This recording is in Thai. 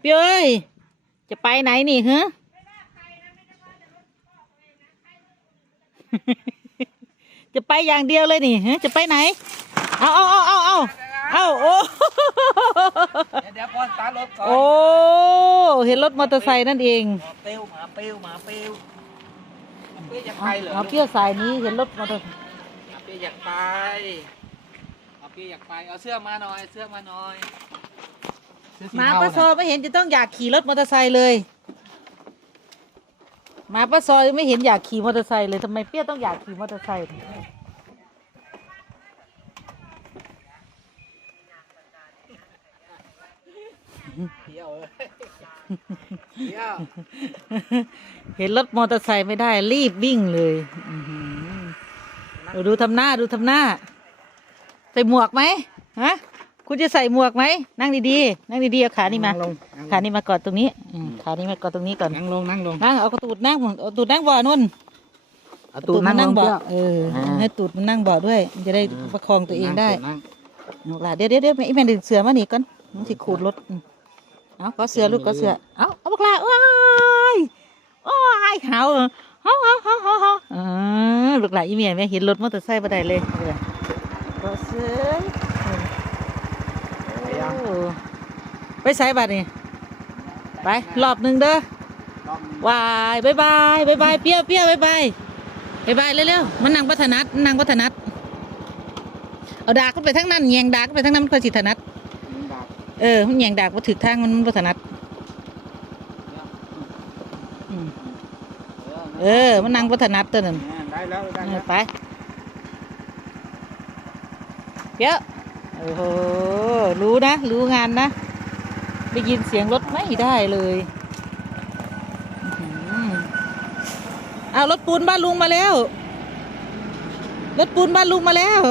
เปียวเอ้ยจะไปไหนนี่ฮะจะไปอย่างเดียวเลยนี่ฮะจะไปไหน เอาเอาเอาเอาเอาเอาโอ้เดี๋ยวเดี๋ยวก่อนตาร์ทรถก่อนโอ้เห็นรถมอเตอร์ไซค์นั่นเองหมาเปลวหมาเปลวหมาเปลวหมาเปลวอยากไปเหรอเอาเปรี้ยวสายนี้เห็นรถมอเตอร์หมาเปลวอยากไปหมาเปลวอยากไปเอาเสื้อมาหน่อยเสื้อมาหน่อยเสื้อสี หมาเทป้าซอน่ะไม่เห็นจะต้องอยากขี่รถมอเตอร์ไซค์เลยหมาป้าซอยไม่เห็นอยากขี่มอเตอร์ไซค์เลยทำไมเปรี้ยวต้องอยากขี่มอเตอร์ไซค์เที่ยวเลยเที่ยวเห็นรถมอเตอร์ไซค์ไม่ได้รีบวิ่งเลยอื้อหือดูดูทำหน้าดูทำหน้า ใส่หมวกไหมฮะ คุณจะใส่หมวกไหมนั่งดีๆนั่งดีๆเอาขานี่มางลง ขานี่มากอดตรงนี้อืมขานี่มากอดตรงนี้ก่อนนั่งลงนั่งลงนั่งเอากระตูดนั่งเอาตูดนั่งบ่อนุ่นเอาตูดนั่งลงบ่อเที่ยว เอออ่า ให้ตูดมันนั่งบ่อด้วยมันจะได้ประคองตัวเองได้นั่งเอาล่ะเดี๋ยวเดี๋ยวเดี๋ยวแม่อีแม่ดึงเสือมาหนีก่อนมันสิขูดรถอืมเอาก็เสือลูกก็เสือเอาเอาบักลาว้ายว้ายหาวเฮาเฮาเฮาเฮาเฮาเออลูกหลานอีเมียแม่เห็นรถมอเตอร์ไซค์บ่ได้เลยเออก็เสือโอ้ ไปใส่บัดนี่ไปรอบหนึ่งเด้อลองวายบายบายบายบายเปรี้ยวเปรี้ยวบายบายบายบายเร็วๆมันนั่งพัฒนัดมันนั่งพัฒนัดเอาดากขึ้นไปทั้งนั้นแยงดากขึ้นไปทั้งนั้นมันค่อยสิถนัดยิงดาบเออมันแยงดากว่าถือทางมันพัฒนัดเนี่ยอืมเออเออ มันนั่งพัฒนัดตัวนั้นเนี่ยได้แล้วได้เอแล้อวไปเปรี้ยว โอ้โห รู้นะ รู้งานนะ ได้ยินเสียงรถไม่ได้เลยเอารถปูนบ้านลุงมาแล้ว รถปูนบ้านลุงมาแล้ว